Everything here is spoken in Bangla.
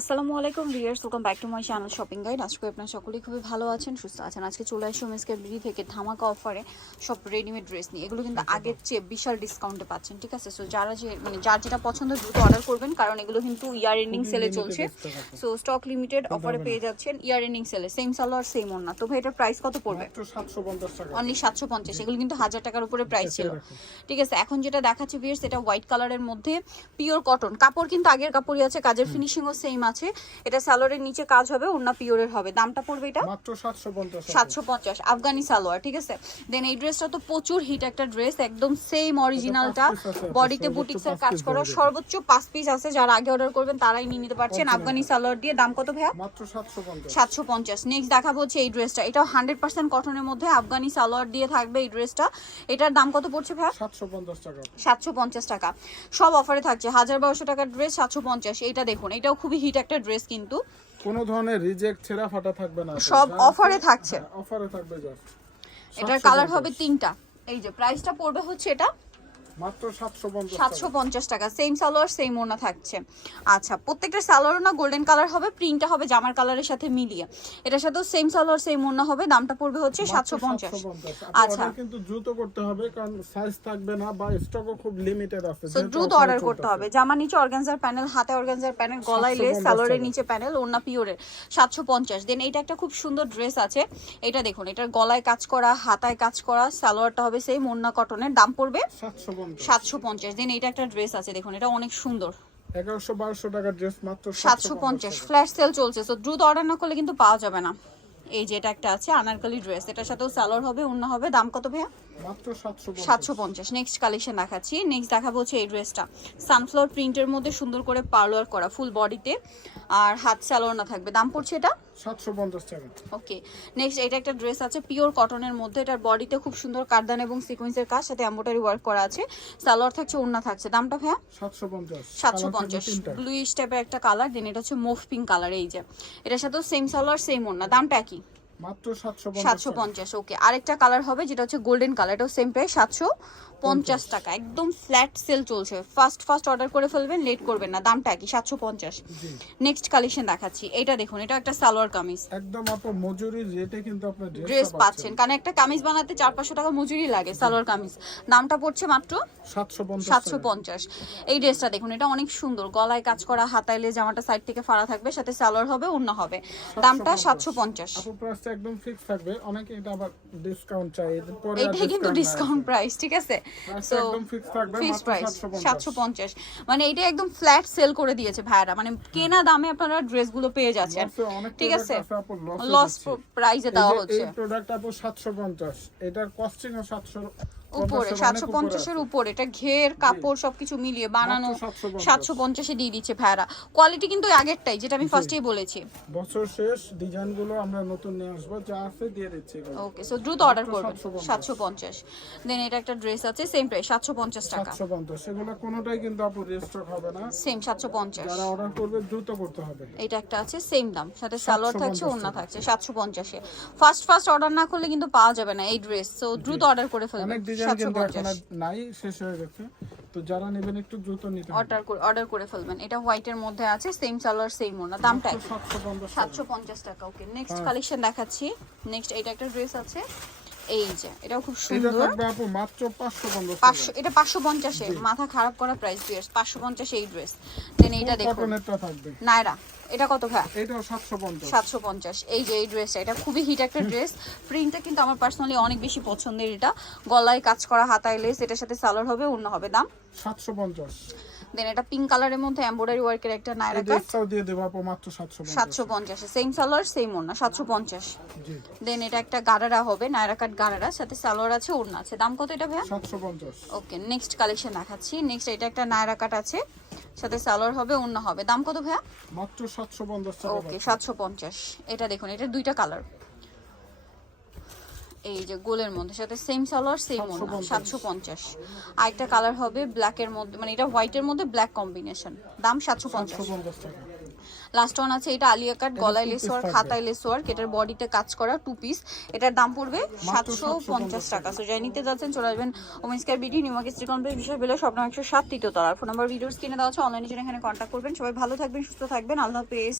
আসসালামু আলাইকুম viewers, welcome back to my channel shopping guide. আজকে আপনারা সকলেই খুবই ভালো আছেন, সুস্থ আছেন। আজকে চলে আসছি মিসকে বিডি থেকে ধামাকা অফারে সব রেডিমেড ড্রেস নিয়ে। এগুলো কিন্তু আগের চেয়ে বিশাল ডিসকাউন্টে পাচ্ছেন, ঠিক আছে? সো যারা যার যেটা পছন্দ দ্রুত অর্ডার করবেন, কারণ এগুলো কিন্তু ইয়ার এন্ডিং সেলে চলছে। সো স্টক লিমিটেড অফারে পেয়ে যাচ্ছেন ইয়ার এন্ডিং সেলে। সেম সালোয়ার সেম ওড়না। তো ভাই এটার প্রাইস কত পড়বে? অনলি 750। এগুলো কিন্তু 1000 টাকার উপরে প্রাইস ছিল, ঠিক আছে? এখন যেটা দেখাচ্ছি ভিউয়ার্স, এটা হোয়াইট কালারের মধ্যে পিওর কটন কাপড়, কিন্তু আগের কাপড়ই আছে, কাজের ফিনিশিংও সেম আছে। এটা সালোয়ারের নিচে কাজ হবে, ওড়না পিওরের হবে। দামটা পড়বে এটা মাত্র 750 আফগানি সালোয়ার, ঠিক আছে? দেন এই ড্রেসটা তো প্রচুর হিট একটা ড্রেস, একদম সেম অরিজিনালটা, বডিতে বুটিক্সের কাজ করা, সর্বোচ্চ 5 পিস আছে। যারা আগে অর্ডার করবেন তারাই নিয়ে নিতে পারছেন আফগানি সালোয়ার দিয়ে। দাম কত ভাইয়া? মাত্র 750। নেক্সট দেখাবো হচ্ছে এই ড্রেসটা, এটাও 100% কটনের মধ্যে আফগানি সালোয়ার দিয়ে থাকবে এই ড্রেসটা। এটার দাম কত পড়ছে ভাইয়া? 750 টাকা। 750 টাকা। সব অফারে থাকছে। 1200 টাকার ড্রেস 750। এইটা দেখুন, এটাও খুবই হিট একটা ড্রেস, কিন্তু কোনো ধরনের রিজেক্ট ছেঁড়া ফাটা থাকবে না, সব অফারে থাকছে। অফারে থাকবে জাস্ট। এটার কালার হবে 3টা। এই যে প্রাইসটা পড়বে হচ্ছে এটা মাত্র 750 টাকা। সেম সালোয়ার সেম ওড়না থাকছে। আচ্ছা, প্রত্যেকটা সালোয়ারও না গোল্ডেন কালার হবে, প্রিন্টটা হবে জামার কালারের সাথে মিলিয়ে। এটার সাথেও সেম সালোয়ার সেম ওড়না হবে। দামটা পড়বে হচ্ছে 750। আচ্ছা, কিন্তু দ্রুত করতে হবে, কারণ সাইজ থাকবে না বা স্টকও খুব লিমিটেড আছে, সো দ্রুত অর্ডার করতে হবে। জামার নিচে অর্গানজার প্যানেল, হাতে অর্গানজার প্যানেল, গলায় লেস, সালোয়ারের নিচে প্যানেল, ওড়না পিওরের 750। দেন এটা একটা খুব সুন্দর ড্রেস আছে, এটা দেখুন, এটার গলায় কাজ করা, হাতায় কাজ করা, সালোয়ারটা হবে সেম, ওড়না কটনের। দাম পড়বে 750। দেন এটা একটা ড্রেস আছে, দেখুন এটা অনেক সুন্দর, 1100-1200 টাকার ড্রেস মাত্র 750। ফ্ল্যাশ সেল চলছে, সো দ্রুত অর্ডার না করলে কিন্তু পাওয়া যাবে না। এই যে এটা একটা আছে আনারকলি ড্রেস, এটার সাথেও সালোয়ার হবে, ওড়না হবে। দাম কত ভাইয়া? মাত্র 750। নেক্সট কালেকশন দেখাচ্ছি। নেক্সট দেখাবো হচ্ছে এই ড্রেসটা, সানফ্লাওয়ার প্রিন্টের মধ্যে সুন্দর করে পার্লার করা, ফুল বডিতে, আর হাত সালোয়ার না থাকবে। দাম পড়ছে এটা 750 টাকা। ওকে। নেক্সট এটা একটা ড্রেস আছে পিওর কটনের মধ্যে, এটার বডিতে খুব সুন্দর কারদান এবং সিকোয়েন্সের কাজ, সাথে এমব্রয়ডারি ওয়ার্ক করা আছে, সালোয়ার থাকছে, ওড়না থাকছে। দামটা ভাইয়া 750। ব্লুইশ টাইপের একটা কালার। দেন এটা হচ্ছে মুভ পিঙ্ক কালার। এই যে এটার সাথেও সেম সালোয়ার সেম ওড়না। দামটা কি? মাত্র 750। ওকে। আরেকটা কালার হবে যেটা হচ্ছে গোল্ডেন কালার, এটাও সেম প্রাইস 750 টাকা। একদম ফ্ল্যাট সেল চলছে, ফার্স্ট অর্ডার করে ফেলবেন, লেট করবেন না। দামটা কি? 750। নেক্সট কালেকশন দেখাচ্ছি, এটা দেখুন, এটা একটা সালোয়ার কামিজ, একদম আপু মজুরি রেটে কিন্তু আপনি ড্রেস পাচ্ছেন, কারণ একটা কামিজ বানাতে 400-500 টাকা মজুরি লাগে সালোয়ার কামিজ। দামটা পড়ছে মাত্র 750। এই ড্রেসটা দেখুন, এটা অনেক সুন্দর, গলায় কাজ করা, হাতায় লেস, জামাটা সাইড থেকে ফাড়া থাকবে, সাথে সালোয়ার হবে, ওড়না হবে। দামটা 750। আপু প্রাইসটা একদম ফিক্স থাকবে, অনেকে এটা আবার ডিসকাউন্ট চাই, পরে এটাই কিন্তু ডিসকাউন্ট প্রাইস, ঠিক আছে? সো একদম ফিক্স থাকবে, ফিক্স মাত্র প্রাইস 750। 750। মানে এটা একদম ফ্ল্যাট সেল করে দিয়েছে ভাইরা, মানে কেনা দামে আপনারা ড্রেসগুলো পেয়ে যাচ্ছেন, ঠিক আছে? লস প্রাইসে দেওয়া হচ্ছে। এই প্রোডাক্ট আপু 750, এটার কস্টিং ও 700 উপরে, 750 এর উপরে। এটা ঘের কাপড় সবকিছু মিলিয়ে বানানো 750 এ দিয়ে দিচ্ছে ভাইরা। কোয়ালিটি কিন্তু আগেরটাই, যেটা আমি ফার্স্টেই বলেছি। বছর শেষ ডিজাইনগুলো আমরা নতুন নিয়ে আসবো, যা আছে দিয়ে দিচ্ছি। ওকে, সো দ্রুত অর্ডার করবেন। 750। দেন এটা একটা ড্রেস আছে সেম প্রাইস 750 টাকা। 750, সেগুলো কোনোটাই কিন্তু আপু রিস্টক হবে না, সেম 750। যারা অর্ডার করবে দ্রুত করতে হবে। এটা একটা আছে সেম দাম, সাথে সালোয়ার থাকছে, ওড়না থাকছে, 750 এ। ফার্স্ট অর্ডার না করলে কিন্তু পাওয়া যাবে না এই ড্রেস, সো দ্রুত অর্ডার করে ফেলবেন। অনেক ডিজাইন কিন্তু এখন আর নাই, শেষ হয়ে গেছে, তো যারা নেবেন একটু দ্রুত নিতে হবে, অর্ডার করে ফেলবেন। এটা হোয়াইটের মধ্যে আছে, সেম সালোয়ার সেম ওড়না। দামটা 750 টাকা। ওকে, নেক্সট কালেকশন দেখাচ্ছি। নেক্সট এটা একটা ড্রেস আছে, এই যে এটাও খুব এটা সুন্দর, থাকবে আপু মাত্র 550 500। এটা 550 এ, মাথা খারাপ করা প্রাইস ড্রেস, 550 এই ড্রেস। দেন এইটা দেখুন, কটনেরটা থাকবে নায়রা, এটা কত ভাই? এটাও 750। 750। এই যে এই ড্রেসটা, এটা খুবই হিট একটা ড্রেস, প্রিন্টটা কিন্তু আমার পার্সোনালি অনেক বেশি পছন্দের। এটা গলায় কাজ করা, হাতায় লেস, এটার সাথে সালোয়ার হবে, ওড়না হবে। দাম 750। দেন এটা পিঙ্ক কালারের মধ্যে এমব্রয়ডারি ওয়ার্কের একটা নায়রা কাট, এটাও দিয়ে দেব আপু মাত্র 750। 750 এ, সেম সালোয়ার সেম ওড়না, 750। জি। দেন এটা একটা গারারা হবে, নায়রা কাট গারারা, সাথে সালোয়ার আছে, ওড়না আছে। দাম কত এটা ভাইয়া? 750। ওকে, নেক্সট কালেকশন দেখাচ্ছি। নেক্সট এটা একটা নায়রা কাট আছে, সাথে সালোয়ার হবে, ওড়না হবে। দাম কত ভাইয়া? মাত্র 750 টাকা। ওকে, 750। এটা দেখুন, এটা দুইটা কালার, এই যে গোলের মধ্যে, সাথে সেম সালোয়ার সেম ওড়না, 750। আরেকটা কালার হবে ব্ল্যাক এর মধ্যে, মানে এটা হোয়াইটের মধ্যে ব্ল্যাক কম্বিনেশন। দাম 750। লাস্ট ওয়ান আছে এটা আলিয়া কাট, গলায় two লেস piece ওয়ার্ক, থাকবে। হাতায় লেস ওয়ার্ক, এটার বডিতে কাজ করা 2 পিস। এটার দাম পড়বে মাত্র 750 টাকা। সো যাই নিতে যাচ্ছেন চলে আসবেন women's care BD, new market city complex, বিশাল বেলা, স্বপ্ন 107 তৃতীয় তলার। ফোন নাম্বার ভিডিওস কিনে দেওয়া আছে, অনলাইনে জন্য এখানে কন্ট্যাক্ট করবেন। সবাই ভালো থাকবেন, সুস্থ থাকবেন, আল্লাহ হাফেজ।